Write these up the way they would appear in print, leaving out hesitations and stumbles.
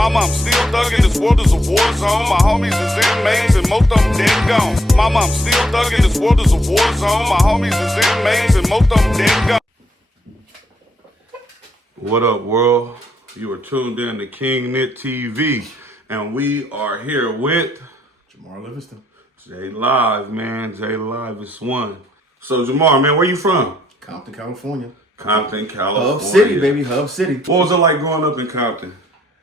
Mama, I'm still thugging, this world is a war zone. My homies is inmates and most of them dead gone. Mama, I'm still thugging, this world is a war zone. My homies is inmates and most of them dead gone. What up, world? You are tuned in to King Knit TV, and we are here with Jamar Livingston. J Live, man. J Live is one. So, Jamar, man, where you from? Compton, California. Compton, California. Hub City, baby. Hub City. What was it like growing up in Compton?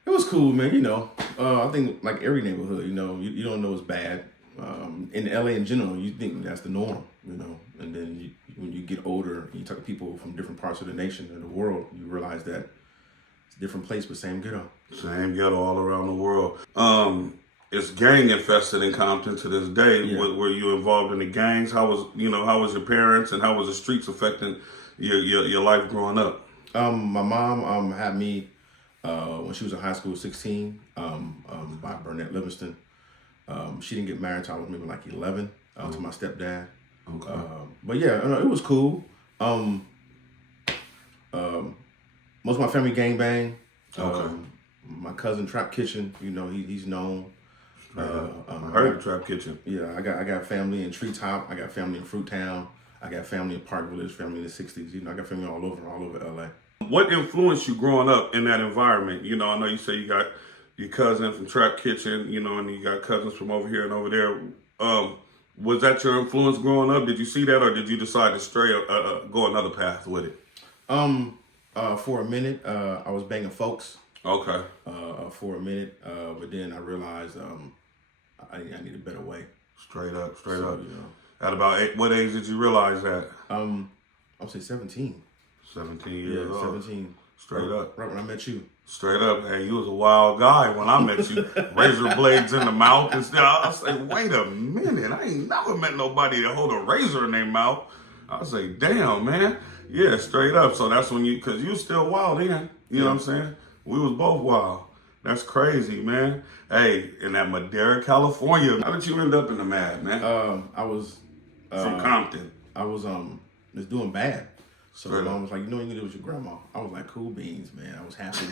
It was cool, man. You know, I think like every neighborhood, you know, you don't know it's bad. In LA in general, you think that's the norm, you know. And then when you get older, and you talk to people from different parts of the nation and the world, you realize that it's a different place, but same ghetto. Same ghetto all around the world. It's gang infested in Compton to this day. Yeah. Were you involved in the gangs? How was your parents and how was the streets affecting your life growing up? My mom had me when she was in high school, 16, by Burnett Livingston. She didn't get married until I was maybe like 11 to my stepdad. Okay. But yeah, it was cool. Most of my family gangbang. Okay. My cousin Trap Kitchen, you know, he's known. I heard of Trap Kitchen. Yeah, I got family in Treetop. I got family in Fruittown. I got family in Park Village. Family in the '60s. You know, I got family all over LA. What influenced you growing up in that environment? You know, I know you say you got your cousin from Trap Kitchen, you know, and you got cousins from over here and over there. Was that your influence growing up? Did you see that, or did you decide to stray go another path with it? For a minute, I was banging folks. Okay. For a minute, but then I realized I need a better way. Straight up. You know, At about what age did you realize that? I would say 17. 17 years old. 17. Straight up. Right when I met you. Straight up. Hey, you was a wild guy when I met you. Razor blades in the mouth and stuff. I say, wait a minute. I ain't never met nobody that hold a razor in their mouth. I say, damn, man. Yeah, straight up. So that's when because you was still wild then. You know what I'm saying? We was both wild. That's crazy, man. Hey, in that Madera, California. How did you end up in the Mad, man? I was From Compton. I was just doing bad. So Straight my up. mom was like, you know what you can do with your grandma? I was like, cool beans, man. I was happy.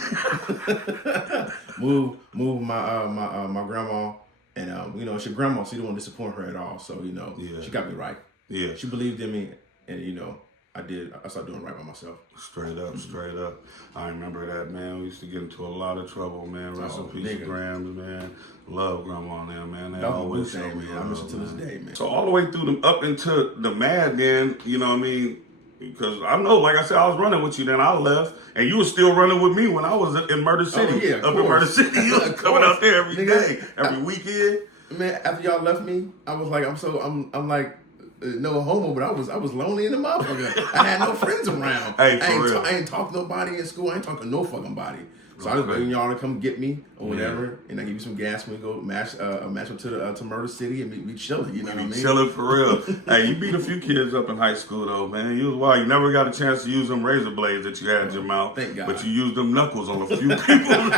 move my grandma, and you know, it's your grandma, so you don't want to disappoint her at all. So you know, she got me right. Yeah. She believed in me, and you know, I started doing right by myself. Straight up. I remember that, man. We used to get into a lot of trouble, man. Rest in peace, nigga. Grams, man. Love Grandma now, man. They That was always the show thing, me man. I love, miss it to this man. day, man. So all the way through up into the Mad, then, you know what I mean? Because I know, like I said, I was running with you then. I left, and you were still running with me when I was in Murder City. Yeah, up in Murder City. You was coming out there every day, Nigga, every weekend. Man, after y'all left me, I was like, I'm like, no homo, but I was lonely in the motherfucker. I had no friends around. Hey, for real. I ain't talk to nobody in school. I ain't talk to no fucking body. So I was waiting y'all to come get me or whatever, and I give you some gas when we go match up to Murder City and we chilling. You know what I mean? Chilling for real. Hey, you beat a few kids up in high school though, man. You was wild. You never got a chance to use them razor blades that you had in your mouth. Thank God. But you used them knuckles on a few people.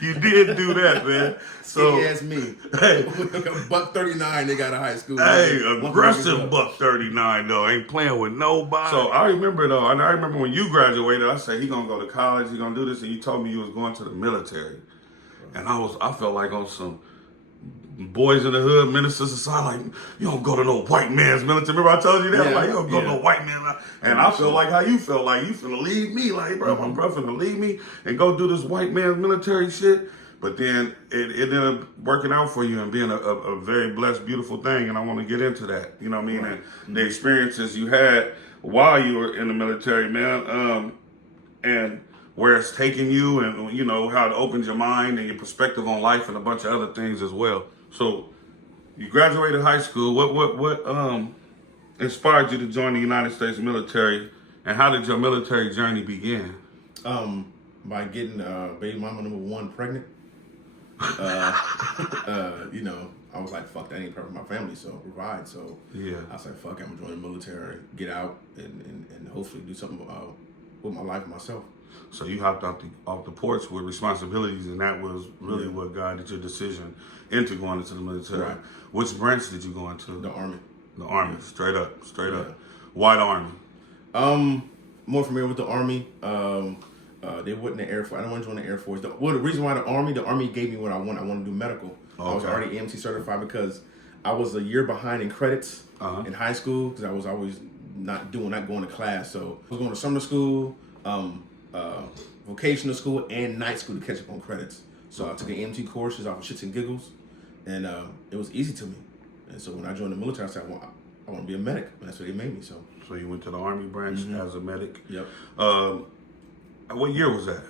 You did do that, man. So ass me. Hey, $1.39 they got out of high school. hey, aggressive $1.39 though. Ain't playing with nobody. So I remember though, and I remember when you graduated, I said he gonna go to college, he gonna do this, and you told me you was going to the military. And I felt like on some Boys in the Hood, Minister Society, like, you don't go to no white man's military. Remember I told you that? Yeah, like, you don't go to no white man. And I feel like how you felt, like you finna leave me. Like, bro, my bro finna leave me and go do this white man's military shit. But then it ended up working out for you and being a very blessed, beautiful thing. And I want to get into that. You know what I mean? Right. And the experiences you had while you were in the military, man. And where it's taken you and, you know, how it opened your mind and your perspective on life and a bunch of other things as well. So you graduated high school. What inspired you to join the United States military, and how did your military journey begin? By getting baby mama number 1 pregnant. You know, I was like, fuck, that ain't perfect for my family, so provide. So Yeah. I was like, fuck, I'm gonna join the military, get out, and hopefully do something with my life myself. So you hopped off the porch with responsibilities, and that was really what guided your decision into going into the military. Right. Which branch did you go into? The Army. The Army, straight up. Why the Army? More familiar with the Army. They wasn't the Air Force. I didn't want to join the Air Force. The reason why the Army gave me what I want. I want to do medical. Okay. I was already EMT certified because I was a year behind in credits in high school because I was always not going to class. So I was going to summer school, vocational school, and night school to catch up on credits. So I took an EMT course just off of shits and giggles, and it was easy to me. And so when I joined the military, I said, I want to be a medic, and that's what they made me. So you went to the Army branch as a medic. Yep. What year was that?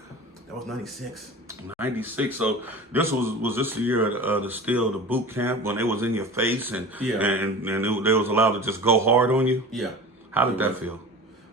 That was 96. 96. So this was this the year of the boot camp when it was in your face and they was allowed to just go hard on you? Yeah. How did that feel?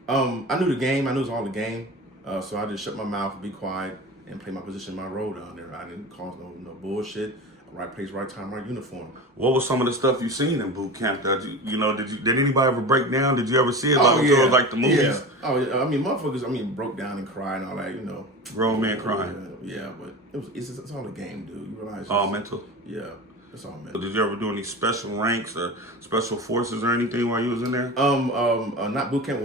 I knew the game. I knew it was all the game. So I just shut my mouth, be quiet, and play my position, my role down there. I didn't cause no bullshit. Right place, right time, right uniform. What was some of the stuff you seen in boot camp that did anybody ever break down? Did you ever see it like the movies? Yeah. Oh, I mean, motherfuckers, broke down and cried and all that, Grown man crying. Yeah, but it's all a game, dude. You realize all mental? Yeah, it's all mental. Did you ever do any special ranks or special forces or anything while you was in there? Not boot camp.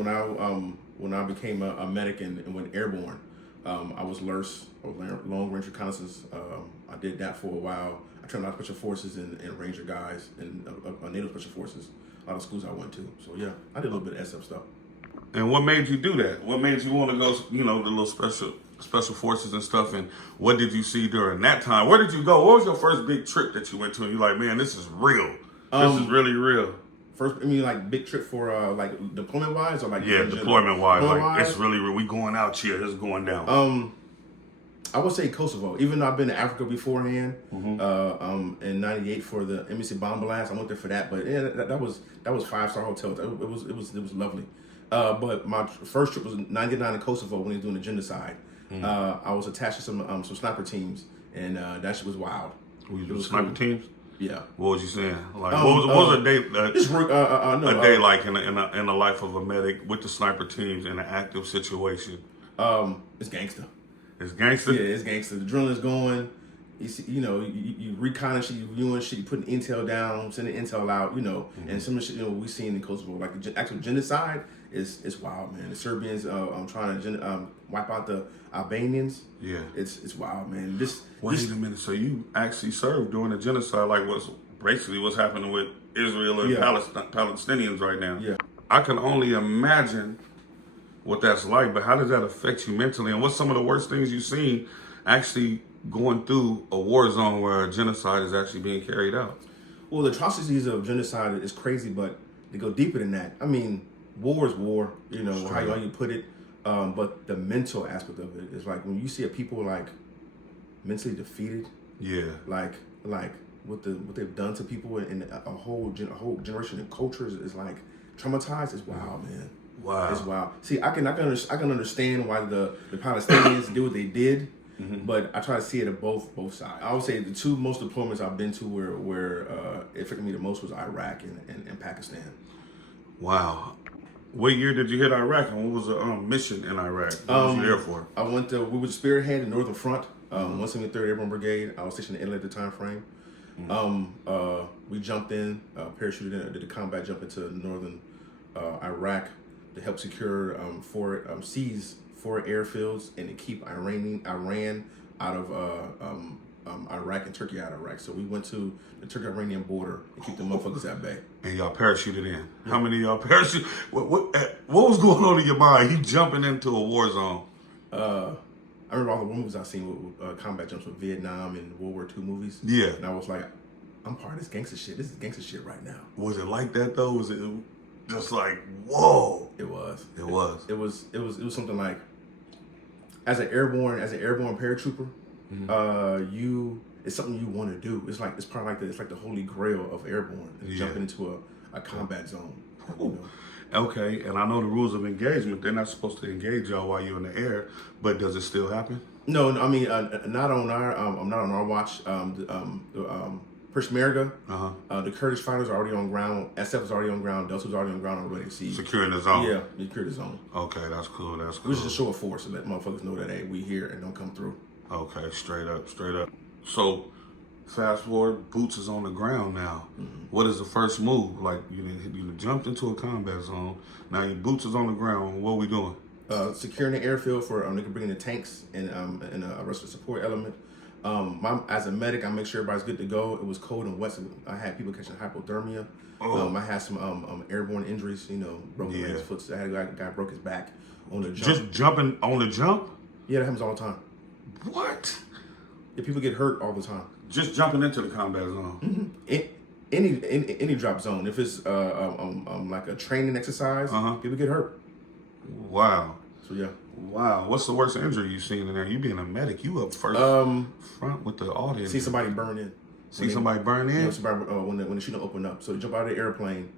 When I became a medic and went airborne, I was LRS, long range reconnaissance. I did that for a while. I trained a lot of special forces and Ranger guys and Native special forces. A lot of schools I went to. So yeah, I did a little bit of SF stuff. And what made you do that? What made you want to go? The little special forces and stuff. And what did you see during that time? Where did you go? What was your first big trip that you went to? And you're like, man, this is real. This is really real. First, like big trip for like deployment wise or like deployment wise. Like it's really real. We going out here. This is going down. I would say Kosovo. Even though I've been to Africa beforehand, in '98 for the embassy bomb blast, I went there for that. But yeah, that was 5-star hotels. It was lovely. But my first trip was '99 in Kosovo when they were doing the genocide. I was attached to some sniper teams, and that shit was wild. Were you doing sniper teams? Yeah. What was you saying? Like, what was a day? A day like in the life of a medic with the sniper teams in an active situation. It's gangster. It's gangster. Yeah, it's gangster. The adrenaline's going. You see, you recon shit, you viewing shit, you putting intel down, sending intel out, and some of the shit we seen in Kosovo, like the actual genocide is wild, man. The Serbians trying to wipe out the Albanians. Yeah, it's wild, man. Wait a minute. So you actually served during the genocide, like what's happening with Israel and Palestinians right now? Yeah, I can only imagine what that's like, but how does that affect you mentally? And what's some of the worst things you've seen actually going through a war zone where a genocide is actually being carried out? Well, the atrocities of genocide is crazy, but they go deeper than that. I mean, war is war, how you put it. But the mental aspect of it is like when you see a people like mentally defeated. Yeah. Like what they've done to people and a whole generation of cultures is like traumatized. It's wild, man. Wow. It's wild. See, I can understand why the Palestinians did what they did, but I try to see it at both sides. I would say the two most deployments I've been to where it affected me the most was Iraq and Pakistan. Wow. What year did you hit Iraq, and what was the mission in Iraq? What was you there for? We were spearhead the Northern Front, 173rd Airborne Brigade. I was stationed in Italy at the time frame. We jumped in, parachuted in, did a combat jump into northern Iraq to help secure seize 4 airfields and to keep Iran out of Iraq and Turkey out of Iraq. So we went to the Turkey-Iranian border and keep the motherfuckers at bay. And y'all parachuted in. Yeah. How many of y'all parachuted? What was going on in your mind? You jumping into a war zone. I remember all the movies I've seen with combat jumps with Vietnam and World War II movies. Yeah. And I was like, I'm part of this gangster shit. This is gangster shit right now. Was it like that though? Was it just like, whoa? It was. It was. It was something like, as an airborne paratrooper, it's something you want to do. It's part of it's like the holy grail of airborne, jumping into a combat zone. Okay, and I know the rules of engagement. They're not supposed to engage y'all while you're in the air, but does it still happen? No, I mean not on our watch. Peshmerga, the Kurdish fighters are already on ground. SF is already on ground. Delta's already on ground already. Securing the zone. Yeah, securing the zone. Okay, that's cool. That's cool. We just show a force to let motherfuckers know that hey, we here and don't come through. Okay, straight up. So, fast forward, boots is on the ground now. What is the first move? Like you jumped into a combat zone. Now your boots is on the ground. What are we doing? securing the airfield for they can bring in the tanks and a rescue support element. As a medic, I make sure everybody's good to go. It was cold and wet, so I had people catching hypothermia. I had some airborne injuries, broken legs, foot. I had a guy broke his back on the jump. Just jumping on the jump? Yeah, that happens all the time. What? Yeah, people get hurt all the time. Just jumping into the combat zone. Mm-hmm. Any drop zone. If it's like a training exercise, people get hurt. Wow. So yeah. Wow. What's the worst injury you've seen in there? You being a medic, you up first front with the audience. See somebody burn in. See somebody burn in? Somebody, when the shooting open up. So you jump out of the airplane,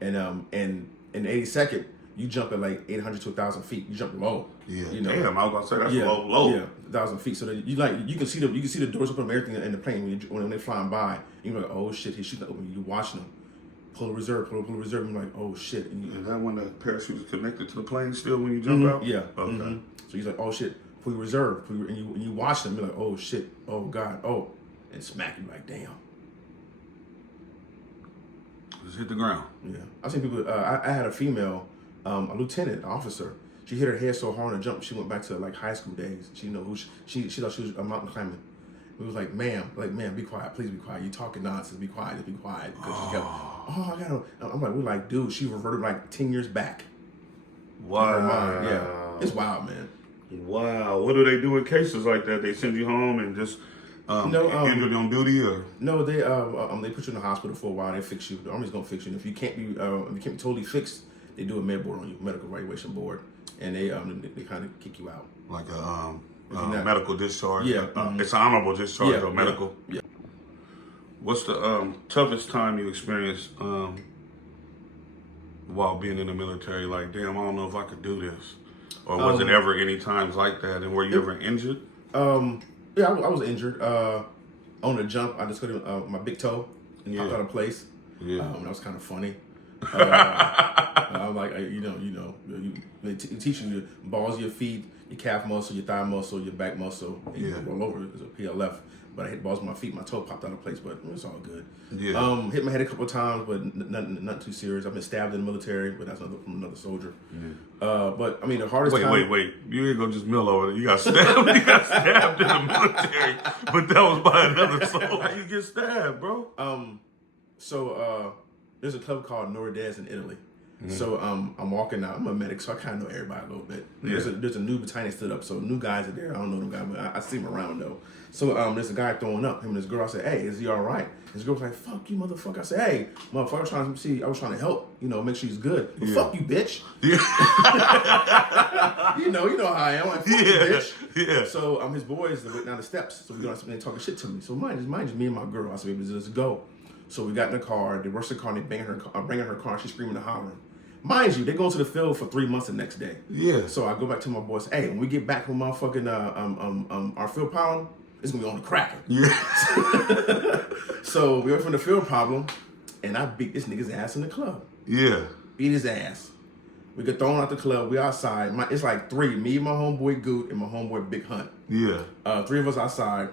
and in 82nd, you jump at like 800 to 1,000 feet. You jump low. Yeah. Damn, I was about to say that's low. Yeah, 1,000 feet. So that you can see the doors open and everything in the plane when they're flying by. You're like, oh shit, he's shooting open. You watching them. Pull a reserve. And you're like, oh shit. Is that when the parachute is connected to the plane still when you jump out? Yeah. Okay. Mm-hmm. So he's like, oh shit, pull your reserve. And you watch them. You're like, oh shit, oh god, oh, and smack you like, damn. Just hit the ground. Yeah, I've seen people. I had a female, a lieutenant, officer. She hit her head so hard on a jump, she went back to like high school days. She who she thought she was a mountain climbing. It was like, ma'am, be quiet, please be quiet. You talking nonsense, be quiet, just be quiet. Because she kept, I gotta. I'm like, we're like, dude, she reverted like 10 years back. Wow. Yeah, it's wild, man. Wow. What do they do in cases like that? They send you home and just injured on duty, or no? They put you in the hospital for a while. They fix you. The Army's gonna fix you. And if you can't be totally fixed, they do a med board on you, medical evaluation board, and they kind of kick you out. Like a medical discharge. Yeah. It's an honorable discharge or medical. Yeah. What's the toughest time you experienced while being in the military? Like, damn, I don't know if I could do this. Or was it ever any times like that? And were you ever injured? Yeah, I was injured. On the jump, I discovered my big toe popped out of place. Yeah. That was kind of funny. I'm like, they teach you the balls of your feet, your calf muscle, your thigh muscle, your back muscle, and you roll over. It's a PLF. But I hit balls with my feet, my toe popped out of place, but it's all good. Yeah. Hit my head a couple of times, but nothing too serious. I've been stabbed in the military, but that's from another soldier. Yeah. But I mean, the hardest time. Wait. You ain't gonna just mill over it. You got stabbed. You got stabbed in the military, but that was by another soldier. How you get stabbed, bro? So there's a club called Nordez in Italy. So I'm walking out. I'm a medic, so I kind of know everybody a little bit. Yeah. There's a new battalion stood up, so new guys are there. I don't know them guys, but I see them around though. So there's a guy throwing up. Him and this girl. I said, "Hey, is he all right?" His girl's like, "Fuck you, motherfucker." I said, "Hey, motherfucker, I was trying to help. Make sure he's good. But fuck you, bitch." Yeah. you know how I am. Like, fuck you, bitch. Yeah. So his boys went down the steps. So we got something talking shit to me. So mind you, me and my girl. I said, "Baby, let's go." So we got in the car. They rushed the car. And they bringing her car. She's screaming and hollering. Mind you, they go to the field for 3 months the next day. Yeah. So I go back to my boys. Hey, when we get back from motherfucking our field problem, it's gonna be on the cracker. Yeah. So we went from the field problem, and I beat this nigga's ass in the club. Yeah. Beat his ass. We get thrown out the club. We outside. It's like three. Me, my homeboy Goot, and my homeboy Big Hunt. Yeah. Three of us outside,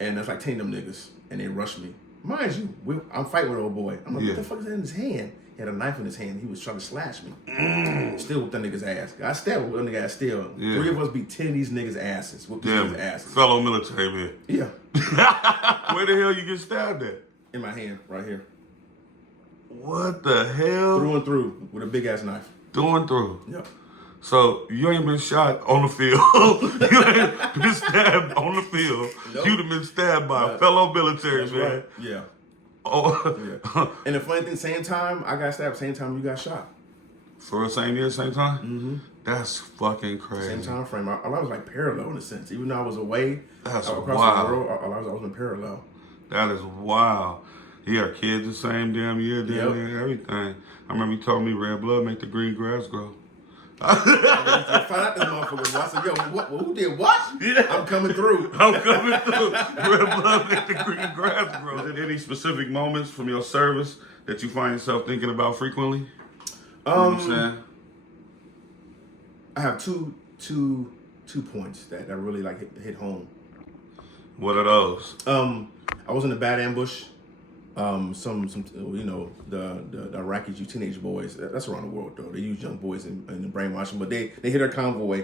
and there's like 10 of them niggas, and they rushed me. Mind you, I'm fighting with old boy. I'm like, what the fuck is that in his hand? He had a knife in his hand. He was trying to slash me. Still whooped that nigga's ass. I stabbed with that nigga's ass still. Yeah. 3 of us beat 10 of these niggas' asses. Whooped these niggas' asses. Fellow military man. Yeah. Where the hell you get stabbed at? In my hand, right here. What the hell? Through and through with a big ass knife. Through and through. Yep. So you ain't been shot on the field. You ain't been stabbed on the field. Nope. You'd have been stabbed by a fellow military That's man. right. Yeah. Oh. Yeah. And the funny thing, same time I got stabbed, same time you got shot. For the same year, same time? Mm-hmm. That's fucking crazy. Same time frame. I was like parallel in a sense. Even though I was away That's across wild. the world, I was in parallel. That is wild. Yeah, kids the same damn year, damn near everything. I remember you told me red blood make the green grass grow. I found out this motherfucker. I said, yo, who did what? Yeah. I'm coming through. I'm coming through. Red blood make the green grass grow. Is there any specific moments from your service that you find yourself thinking about frequently? You know what I'm saying? I have two points that really like hit home. What are those? I was in a bad ambush. some you know the Iraqi teenage boys. That's around the world though. They use young boys in brainwashing, but they hit our convoy.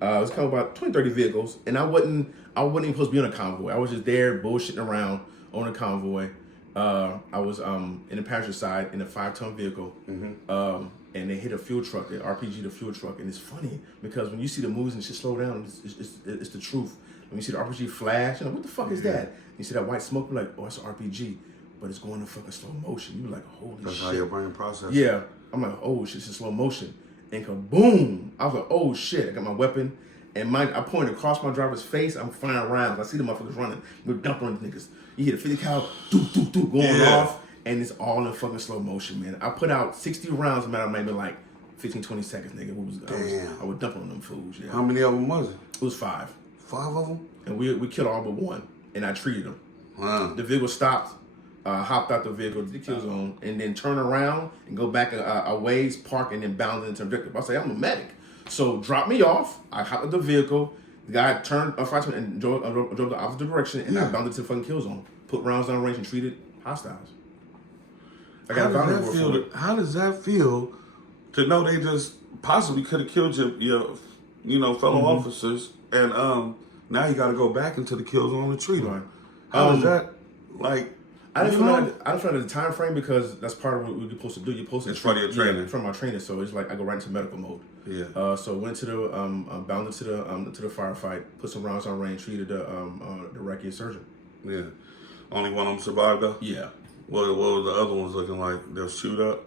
It was kind of about 20, 30 vehicles, and I wasn't even supposed to be on a convoy. I was just there bullshitting around on a convoy. I was in the passenger side in a 5-ton vehicle, and they hit a fuel truck. They RPG'd a fuel truck, and it's funny because when you see the movies and shit slow down, it's the truth. When you see the RPG flash, you know what the fuck is that? You see that white smoke, you're like, oh, it's an RPG, but it's going in fucking slow motion. You're like, holy shit. That's how your brain processes. Yeah, I'm like, oh shit, it's in slow motion, and kaboom! I was like, oh shit, I got my weapon. And I pointed across my driver's face. I'm firing rounds. I see the motherfuckers running. We're dumping on the niggas. You hear the 50 cal, going off, and it's all in fucking slow motion, man. I put out 60 rounds in a matter of maybe like 15, 20 seconds, nigga. I was dumping on them fools, yeah. How many of them was it? It was 5. 5 of them? And we killed all but 1, and I treated them. Wow. The vehicle stopped, hopped out the vehicle to the kill zone, and then turn around and go back a ways, park, and then bound into objective. I say, I'm a medic. So drop me off. I hopped out the vehicle. The guy turned and drove the opposite direction, and I bounded to the fucking kill zone. Put rounds down range and treated hostiles. I got a bounty award for it. How does that feel to know they just possibly could have killed your fellow officers, and now you got to go back into the kill zone to treat them? Right. How does that like? I didn't feel like the time frame because that's part of what you're supposed to do. You're supposed to. It's part of your training. Yeah, from my training, so it's like I go right into medical mode. Yeah. So went to the bounded to the firefight, put some rounds on range, treated the Iraqi surgeon. Yeah. Only one of them survived though. Yeah. What were the other ones looking like? They'll shoot up.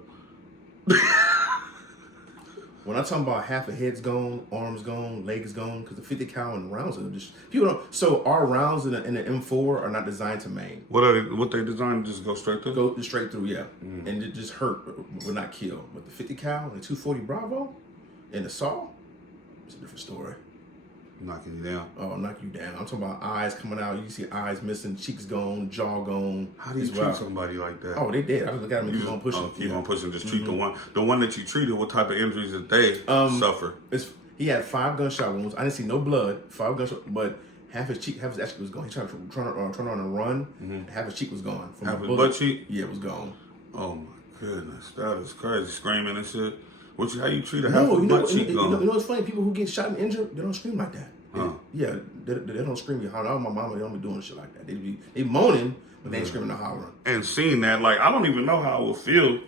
When I'm talking about half the head's gone, arms gone, legs gone, because the 50 cal and rounds are just people don't. So our rounds in the M4 are not designed to maim. What are they? What they designed to just go straight through? Go straight through, yeah, and it just hurt, but not kill. But the 50 cal and the 240 Bravo and the saw, it's a different story. Knocking you down. Oh, knock you down. I'm talking about eyes coming out. You see eyes missing, cheeks gone, jaw gone. How do you treat somebody like that? Oh, they dead. I just look at them and keep on pushing. Keep on pushing. Just treat the one that you treated. What type of injuries did they suffer? He had 5 gunshot wounds. I didn't see no blood. 5 gunshot, but half his cheek, half his cheek was gone. He tried to turn on and run. Half his cheek was gone. From half his butt cheek? Yeah, it was gone. Oh my goodness, that is crazy. Screaming and shit. How you treat a half a butt cheek gone? You know what's funny? People who get shot and injured, they don't scream like that. Huh. Yeah, they don't scream. My mama, they don't be doing shit like that. They moaning, but they ain't screaming or hollering. And seeing that, like, I don't even know how I would feel.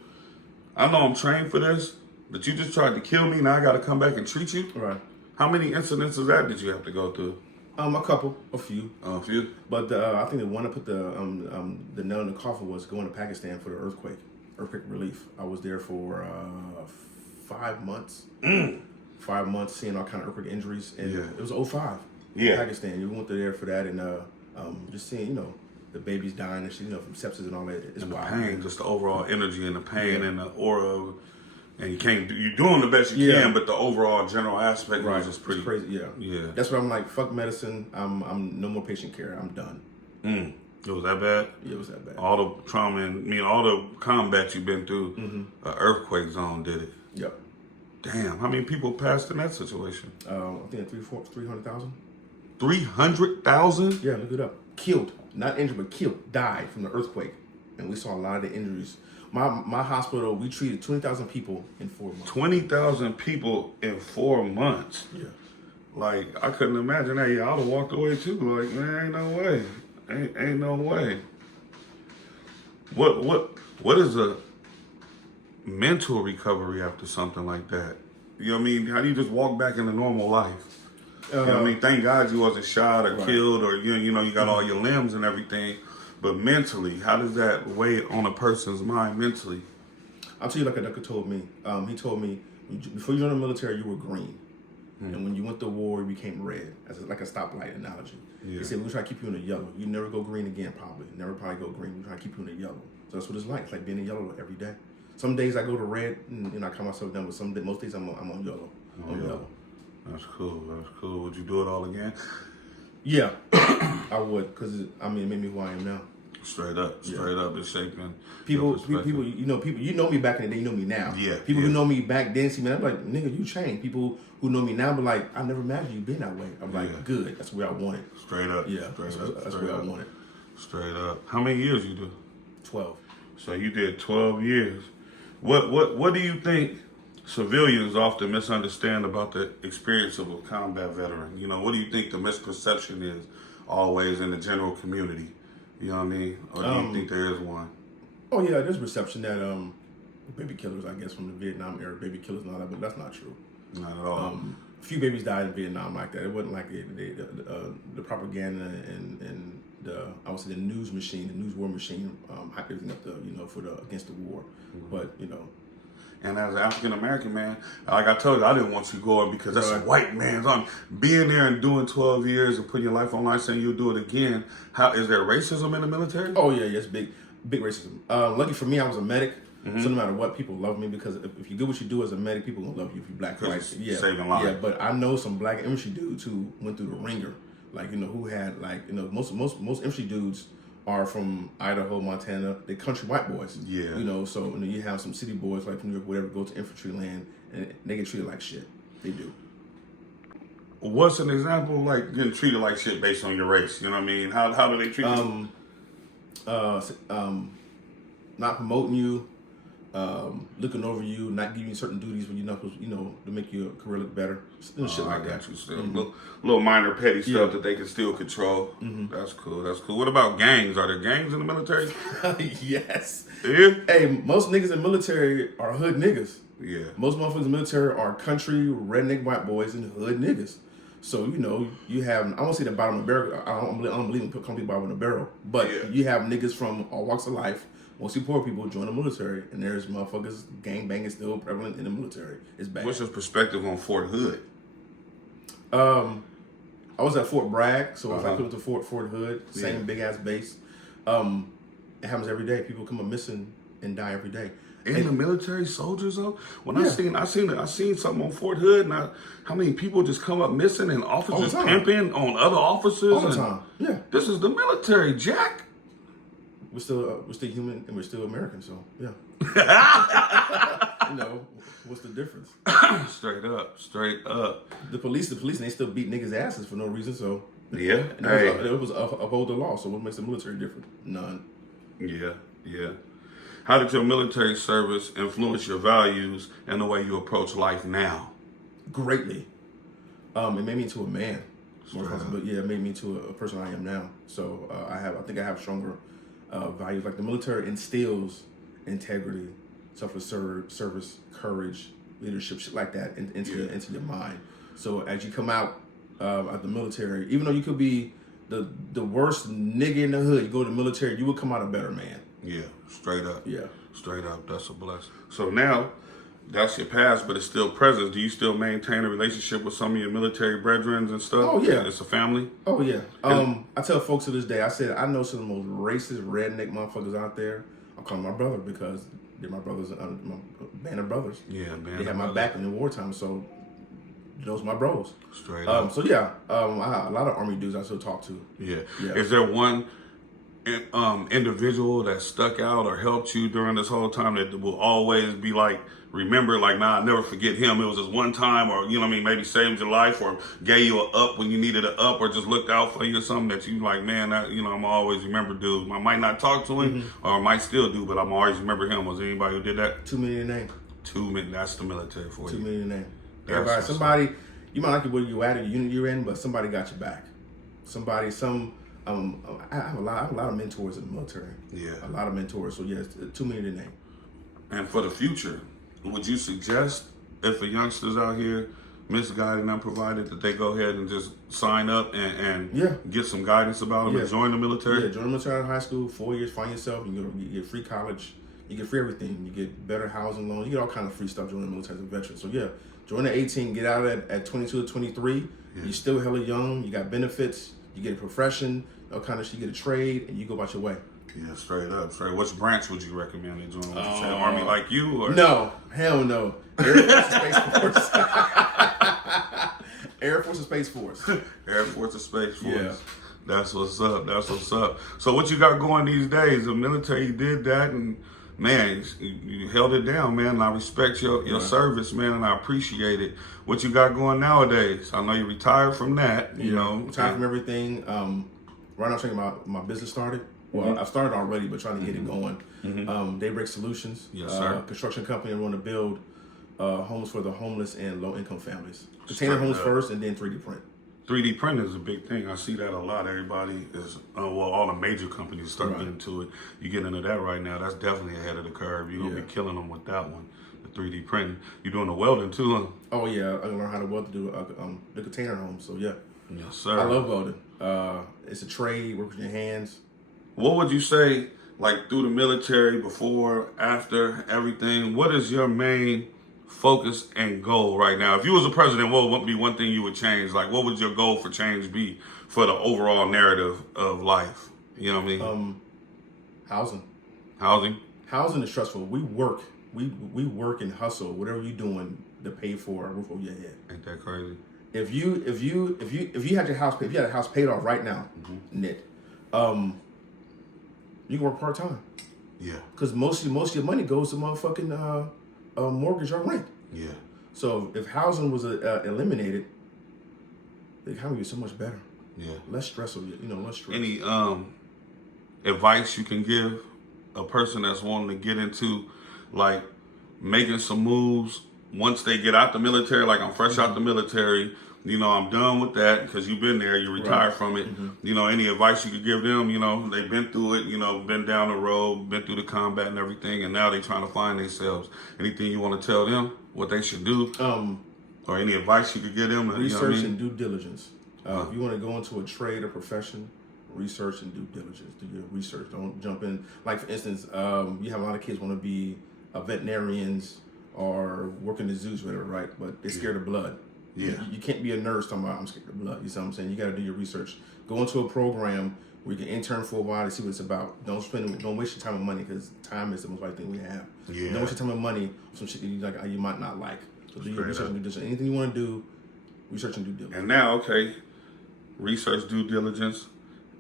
I know I'm trained for this, but you just tried to kill me. Now I got to come back and treat you. Right. How many incidents of that did you have to go through? A few. A few. But I think the one that put the nail in the coffin was going to Pakistan for the earthquake relief. I was there for 5 months. 5 months seeing all kind of earthquake injuries, and it was 05. Yeah. Pakistan. We went there for that, and just seeing the babies dying and shit, from sepsis and all that. It's and the wild. pain, just the overall energy and the pain and the aura of, and you're doing the best you can, but the overall general aspect was just pretty it's crazy. Yeah. That's why I'm like, fuck medicine. I'm no more patient care. I'm done. It was that bad? Yeah, it was that bad. All the trauma and all the combat you've been through, an earthquake zone did it. Yep. Damn, how many people passed in that situation? I think 300,000. 300,000? Yeah, look it up. Killed, not injured, but killed, died from the earthquake, and we saw a lot of the injuries. My hospital, we treated 20,000 people in 4 months. 20,000 people in 4 months. Yeah. Like, I couldn't imagine that. Yeah, I'd have walked away too. Like, man, ain't no way. Ain't no way. What is a mental recovery after something like that? You know what I mean? How do you just walk back into normal life? You know what I mean? Thank God you wasn't shot or killed, or you got all your limbs and everything. But mentally, how does that weigh on a person's mind mentally? I'll tell you like a doctor told me. He told me, before you joined the military, you were green. And when you went to war, you became red. That's like a stoplight analogy. Yeah. He said, we're trying to keep you in the yellow. You never go green again, probably. Never probably go green. We're trying to keep you in the yellow. So that's what it's like. It's like being in yellow every day. Some days I go to red and I calm myself down, but most days I'm on yellow. Yellow. That's cool. Would you do it all again? Yeah, I would, because it made me who I am now. Straight up, it's shaping. People, you know me back in the day, you know me now. Yeah. People who know me back then see me, I'm like, nigga, you changed. People who know me now, but like, I never imagined you being that way. I'm like, good. That's where I want it. Straight up. Yeah. That's where I want it. Straight up. How many years you do? 12. So you did 12 years. What do you think civilians often misunderstand about the experience of a combat veteran? You know, what do you think the misperception is always in the general community? You know what I mean? Or do you think there is one? Oh yeah, there's perception that baby killers, I guess, from the Vietnam era, baby killers and all that, but that's not true. Not at all. A few babies died in Vietnam like that. It wasn't like the propaganda and I would say the news machine, the news war machine, hyped everything up for against the war. Mm-hmm. But And as an African American man, like I told you, I didn't want you going because that's a white man's on. Being there and doing 12 years and putting your life on line, saying you'll do it again. How is there racism in the military? Oh yeah, yes, big racism. Lucky for me, I was a medic. So no matter what, people love me because if you do what you do as a medic, people gonna love you if you're black, white. Yeah, saving lives. Yeah, but I know some black infantry dudes who went through the ringer, who had most infantry dudes are from Idaho, Montana. They're country white boys. Yeah. So you have some city boys like from New York, whatever, go to infantry land and they get treated like shit. They do. What's an example of like getting treated like shit based on your race? You know what I mean? How do they treat you? Not promoting you. Looking over you, not giving you certain duties when you're not supposed, to make your career look better, shit like that. You still little minor petty stuff that they can still control. That's cool. That's cool. What about gangs? Are there gangs in the military? Yes. Yeah. Hey, most niggas in the military are hood niggas. Yeah. Most motherfuckers in the military are country redneck white boys and hood niggas. So you have, I won't say the bottom of the barrel. I don't believe in putting people bottom of the barrel, but you have niggas from all walks of life. Mostly poor people join the military, and there's motherfuckers, gang banging still prevalent in the military. It's bad. What's your perspective on Fort Hood? I was at Fort Bragg, so if I put it to Fort Hood, same big ass base. It happens every day. People come up missing and die every day. In the military, soldiers though. When I seen something on Fort Hood, and how many people just come up missing and officers pimping on other officers all the time. Yeah, this is the military, Jack. We're still human and we're still American, so yeah. What's the difference? Straight up. The police, and they still beat niggas' asses for no reason. So yeah, it was uphold the law. So what makes the military different? None. Yeah. How did your military service influence your values and the way you approach life now? Greatly. It made me into a man. It made me into a person I am now. So I think I have stronger values. Like the military instills integrity, self-service, courage, leadership, shit like that into your mind. So as you come out of the military, even though you could be the worst nigga in the hood, you go to the military, you will come out a better man. Yeah, straight up. Yeah. Straight up. That's a blessing. So now, that's your past, but it's still present. Do you still maintain a relationship with some of your military brethren and stuff? Oh, yeah. It's a family? Oh, yeah. I tell folks to this day, I said, I know some of the most racist redneck motherfuckers out there. I call them my brother because they're my brothers, my band of brothers. Yeah, man. They had my back in the wartime, so those my bros. Straight up. So, yeah, I have a lot of Army dudes I still talk to. Yeah. Is there one individual that stuck out or helped you during this whole time that will always be like, remember, like, nah, I never forget him. It was just one time, or, maybe saved your life or gave you an up when you needed an up or just looked out for you or something that you like, man, I'm always remember dude. I might not talk to him or I might still do, but I'm always remember him. Was there anybody who did that? 2 million a name. 2 million, that's the military for you. 2 million a name. Everybody, somebody, you might like it where you at or the unit you're in, but somebody got your back. I have a lot of mentors in the military. Yeah. A lot of mentors. So yes, 2 million a name. And for the future, would you suggest if a youngster's out here misguided and unprovided that they go ahead and just sign up and get some guidance about them and join the military? Yeah, join the military out of high school, 4 years, find yourself, you get free college, you get free everything, you get better housing loans, you get all kind of free stuff joining the military as a veteran. So yeah, join at 18, get out at 22 or 23, you're still hella young, you got benefits, you get a profession, all kind of shit, you get a trade, and you go about your way. Yeah, straight up. Which branch would you recommend they join? Would you say Army like you? Or? No, hell no. Air Force and Space Force. Air Force and Space Force. Air Force and Space Force. Yeah. That's what's up. So what you got going these days? The military did that, and man, you held it down, man. And I respect your service, man, and I appreciate it. What you got going nowadays? I know you retired from that, you know. Retired from everything. Right now I'm thinking about my business started. Well, I've started already, but trying to get it going. Daybreak Solutions, Yes, sir. construction company. I want to build homes for the homeless and low-income families. Container homes up. first, and then 3D print. 3D printing is a big thing. I see that a lot. Everybody is, all the major companies start getting into it. You get into that right now, that's definitely ahead of the curve. You're going to be killing them with that one, the 3D printing. You're doing the welding too, huh? Oh, yeah. I learned how to weld to do the container homes, so yeah. Yes, sir. I love welding. It's a trade, work with your hands. What would you say, like through the military, before, after, everything, what is your main focus and goal right now? If you was a president, what would be one thing you would change? Like, what would your goal for change be for the overall narrative of life? You know what I mean? Housing. Housing is stressful. We work and hustle, whatever you're doing to pay for a roof over your head. Ain't that crazy? If you had your house paid, if you had a house paid off right now, Nick, you can work part time. Yeah. Because most of your money goes to motherfucking mortgage or rent. Yeah. So if housing was eliminated, the economy would be so much better. Yeah. Less stress, less stress. Any advice you can give a person that's wanting to get into like making some moves once they get out the military? Like, I'm fresh out the military, I'm done with that because you've been there, you retired from it. Any advice you could give them? They've been through it, been down the road, been through the combat and everything, and now they're trying to find themselves. Anything you want to tell them what they should do? Or any advice you could give them? Research and due diligence. If you want to go into a trade or profession, research and due diligence. Do your research. Don't jump in. Like, for instance, you have a lot of kids want to be veterinarians or work in the zoos, whatever, right? But they're scared of blood. Yeah. You can't be a nurse talking about, I'm scared of blood. You see what I'm saying? You got to do your research. Go into a program where you can intern for a while to see what it's about. Don't waste your time and money, because time is the most valuable thing we have. Yeah. Don't waste your time and money on some shit that you might not like. So do your research and due diligence. Anything you want to do, research and due diligence. And now, research, due diligence.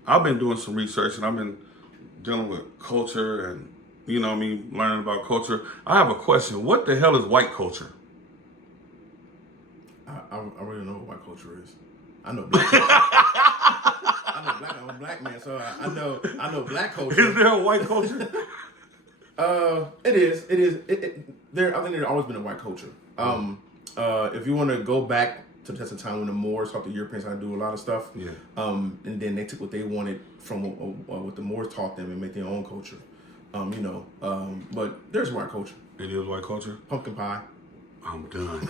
I've been doing some research, and I've been dealing with culture and, learning about culture. I have a question. What the hell is white culture? I really know what white culture is. I know black culture. I'm a black man, so I know black culture. Is there a white culture? It is. I think there's always been a white culture. If you want to go back to the test of time when the Moors taught the Europeans how to do a lot of stuff, and then they took what they wanted from what the Moors taught them and make their own culture. But there's white culture. It is white culture? Pumpkin pie. I'm done.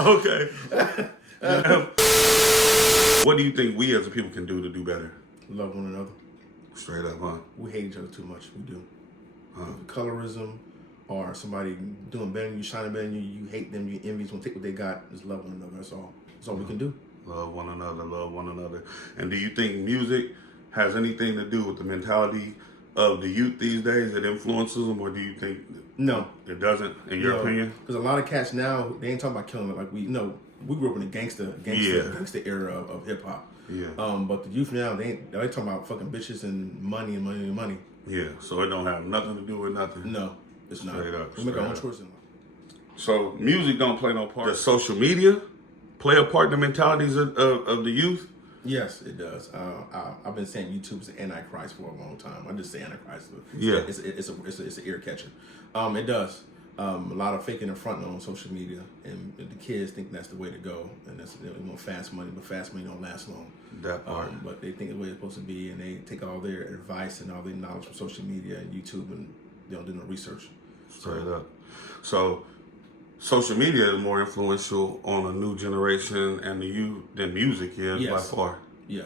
Okay. What do you think we as a people can do to do better? Love one another. Straight up, huh? We hate each other too much. We do. Colorism, or somebody doing better than you, shining better than you, you hate them, you envy them, take what they got. Just love one another. That's all. That's all we can do. Love one another. And do you think music has anything to do with the mentality of the youth these days? It influences them, or do you think no, it doesn't? In your opinion, because a lot of cats now, they ain't talking about killing it like we grew up in the gangster era of hip hop. Yeah. But the youth now, they talking about fucking bitches and money. Yeah. So it don't have nothing to do with nothing. No, it's not. Straight up. We make our own choices in life. So music don't play no part. Does social media play a part in the mentalities of the youth? Yes, it does. I've been saying YouTube is the Antichrist for a long time. I just say Antichrist. It's an ear catcher. It does. A lot of faking and fronting on social media, and the kids think that's the way to go, and they want fast money, but fast money don't last long. That part. But they think the way it's supposed to be, and they take all their advice and all their knowledge from social media and YouTube, and they don't do no research. Straight up. So social media is more influential on a new generation and the youth than music is by far. Yeah.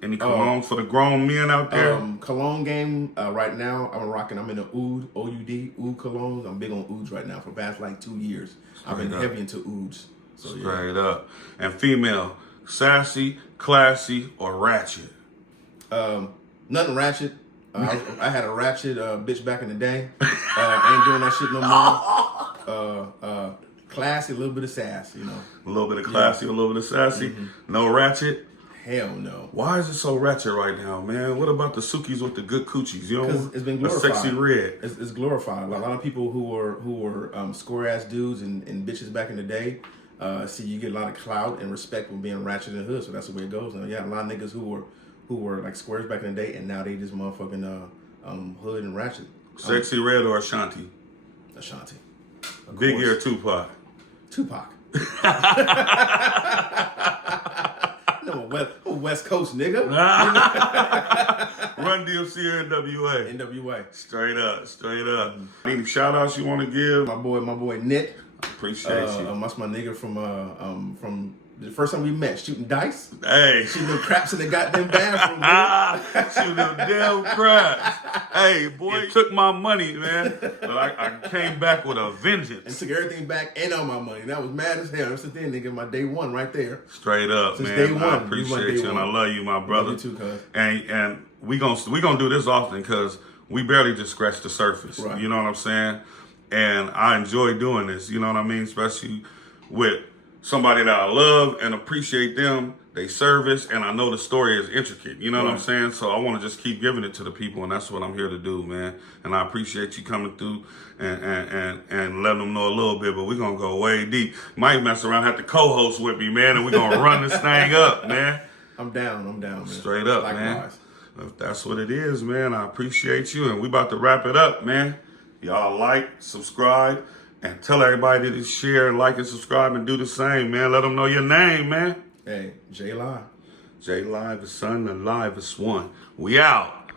Any cologne for the grown men out there? Cologne game right now. I'm in a oud, O-U-D, oud colognes. I'm big on ouds right now for the past like 2 years. I've been heavy into ouds. So, Straight up. And female, sassy, classy, or ratchet? Nothing ratchet. I had a ratchet bitch back in the day. I ain't doing that shit no more. Classy, a little bit of sass, A little bit of classy, a little bit of sassy. No ratchet? Hell no. Why is it so ratchet right now, man? What about the Sukis with the good coochies? You know, Because it's been glorified. A sexy red. It's glorified. A lot of people who were square ass dudes and bitches back in the day. See, you get a lot of clout and respect from being ratchet in the hood. So that's the way it goes. Now, yeah, a lot of niggas who were like squares back in the day, and now they just motherfucking hood and ratchet. Sexy red or Ashanti? Ashanti. Biggie or Tupac? Tupac. No, West Coast nigga. Run DMC or NWA? NWA. Straight up. Any shout outs you want to give? My boy Nick. Appreciate you. That's my nigga from the first time we met, shooting dice. Hey. Shooting them craps in the goddamn bathroom. Shooting them damn craps. Hey, boy, it took my money, man. But I came back with a vengeance. And took everything back and all my money. That was mad as hell. That's the thing, nigga. My day one right there. Straight up, Since man. day one, I appreciate you and I love you, my brother. Love you too, cuz. And we gonna do this often because we barely just scratched the surface. Right. You know what I'm saying? And I enjoy doing this. You know what I mean? Especially with somebody that I love and appreciate them, they service, and I know the story is intricate. You know what I'm saying? So I want to just keep giving it to the people, and that's what I'm here to do, man. And I appreciate you coming through and letting them know a little bit, but we're going to go way deep. Might mess around, have to co-host with me, man, and we're going to run this thing up, man. I'm down, man. Straight up, Likewise. Man. If that's what it is, man, I appreciate you, and we about to wrap it up, man. Y'all like, subscribe, and tell everybody to share, like, and subscribe, and do the same, man. Let them know your name, man. Hey, J Live. J Live is son, the live is one. We out.